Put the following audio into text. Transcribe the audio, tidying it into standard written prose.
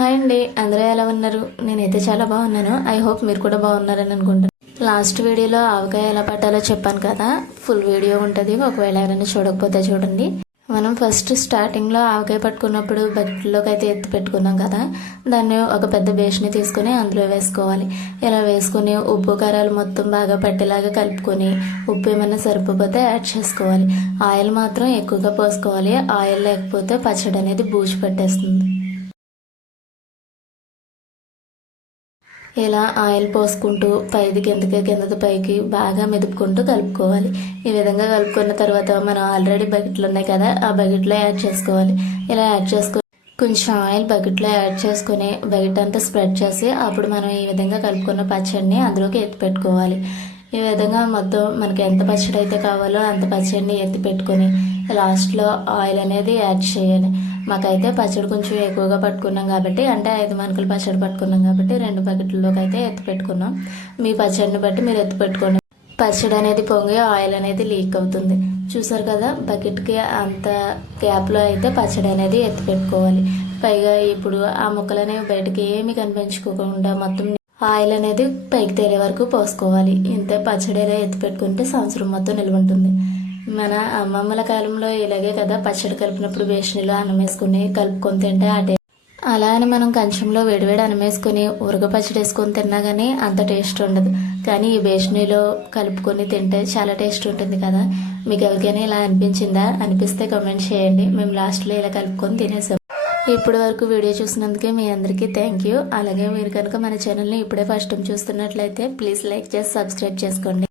Hi అండి, అందరూ ఎలా ఉన్నారు? నేనైతే చాలా బాగున్నాను. ఐ హోప్ మీరు కూడా బాగున్నారని అనుకుంటాను. లాస్ట్ వీడియోలో ఆవకాయ ఎలా పట్టాలో చెప్పాను కదా, ఫుల్ వీడియో ఉంటుంది. ఒకవేళ ఎవరైనా చూడకపోతే చూడండి. మనం ఫస్ట్ స్టార్టింగ్లో ఆవకాయ పట్టుకున్నప్పుడు బకెట్లోకి అయితే ఎత్తి పెట్టుకున్నాం కదా, దాన్ని ఒక పెద్ద బేస్ని తీసుకొని అందులో వేసుకోవాలి. ఇలా వేసుకొని ఉప్పు కారాలు మొత్తం బాగా పట్టేలాగా కలుపుకొని ఉప్పు ఏమైనా సరిపోతే యాడ్ చేసుకోవాలి. ఆయిల్ మాత్రం ఎక్కువగా పోసుకోవాలి. ఆయిల్ లేకపోతే పచ్చడి అనేది బూజు పట్టేస్తుంది. ఇలా ఆయిల్ పోసుకుంటూ పైది కిందది పైకి బాగా మెదుపుకుంటూ కలుపుకోవాలి. ఈ విధంగా కలుపుకున్న తర్వాత మనం ఆల్రెడీ బకెట్లు ఉన్నాయి కదా, ఆ బకెట్లో యాడ్ చేసుకోవాలి. ఇలా యాడ్ చేసుకొని కొంచెం ఆయిల్ బకెట్లో యాడ్ చేసుకొని బకెట్ అంతా స్ప్రెడ్ చేసి అప్పుడు మనం ఈ విధంగా కలుపుకున్న పచ్చడిని అందులోకి ఎత్తి పెట్టుకోవాలి. ఈ విధంగా మొత్తం మనకి ఎంత పచ్చడి అయితే కావాలో అంత పచ్చడిని ఎత్తి పెట్టుకొని లాస్ట్లో ఆయిల్ అనేది యాడ్ చేయాలి. మాకైతే పచ్చడి కొంచెం ఎక్కువగా పట్టుకున్నాం కాబట్టి, అంటే 5 మనకలు పచ్చడి పట్టుకున్నాం కాబట్టి 2 బకెట్లలోకి అయితే ఎత్తి పెట్టుకున్నాం. మీ పచ్చడిని బట్టి మీరు ఎత్తి పెట్టుకోండి. పచ్చడి అనేది పొంగి ఆయిల్ అనేది లీక్ అవుతుంది. చూసారు కదా, బకెట్కి అంత గ్యాప్లో అయితే పచ్చడి అనేది ఎత్తి పెట్టుకోవాలి. పైగా ఇప్పుడు ఆ ముక్కలు అనేవి బయటకి ఏమీ కనిపించుకోకుండా మొత్తం ఆయిల్ అనేది పైకి తేలే వరకు పోసుకోవాలి. ఇంతే పచ్చడిలో ఎత్తి పెట్టుకుంటే సంవత్సరం మొత్తం నిల్వ ఉంటుంది. మన అమ్మమ్మల కాలంలో ఇలాగే కదా, పచ్చడి కలిపినప్పుడు వేసినీళ్ళు అన్నం వేసుకుని కలుపుకొని తింటే అలా అని మనం కంచంలో వేడివేడి అన్నం వేసుకొని ఉరగ పచ్చడి వేసుకొని తిన్నా కానీ అంత టేస్ట్ ఉండదు. కానీ ఈ బేషనీలో కలుపుకొని తింటే చాలా టేస్ట్ ఉంటుంది కదా. మీకు ఎవరికైనా ఇలా అనిపించిందా? అనిపిస్తే కామెంట్ చేయండి. మేము లాస్ట్లో ఇలా కలుపుకొని తినేసాం. ఇప్పటి వరకు వీడియో చూసినందుకే మీ అందరికీ థ్యాంక్ యూ. అలాగే మీరు కనుక మన ఛానల్ని ఇప్పుడే ఫస్ట్ టైం చూస్తున్నట్లయితే ప్లీజ్ లైక్ చేసి సబ్స్క్రైబ్ చేసుకోండి.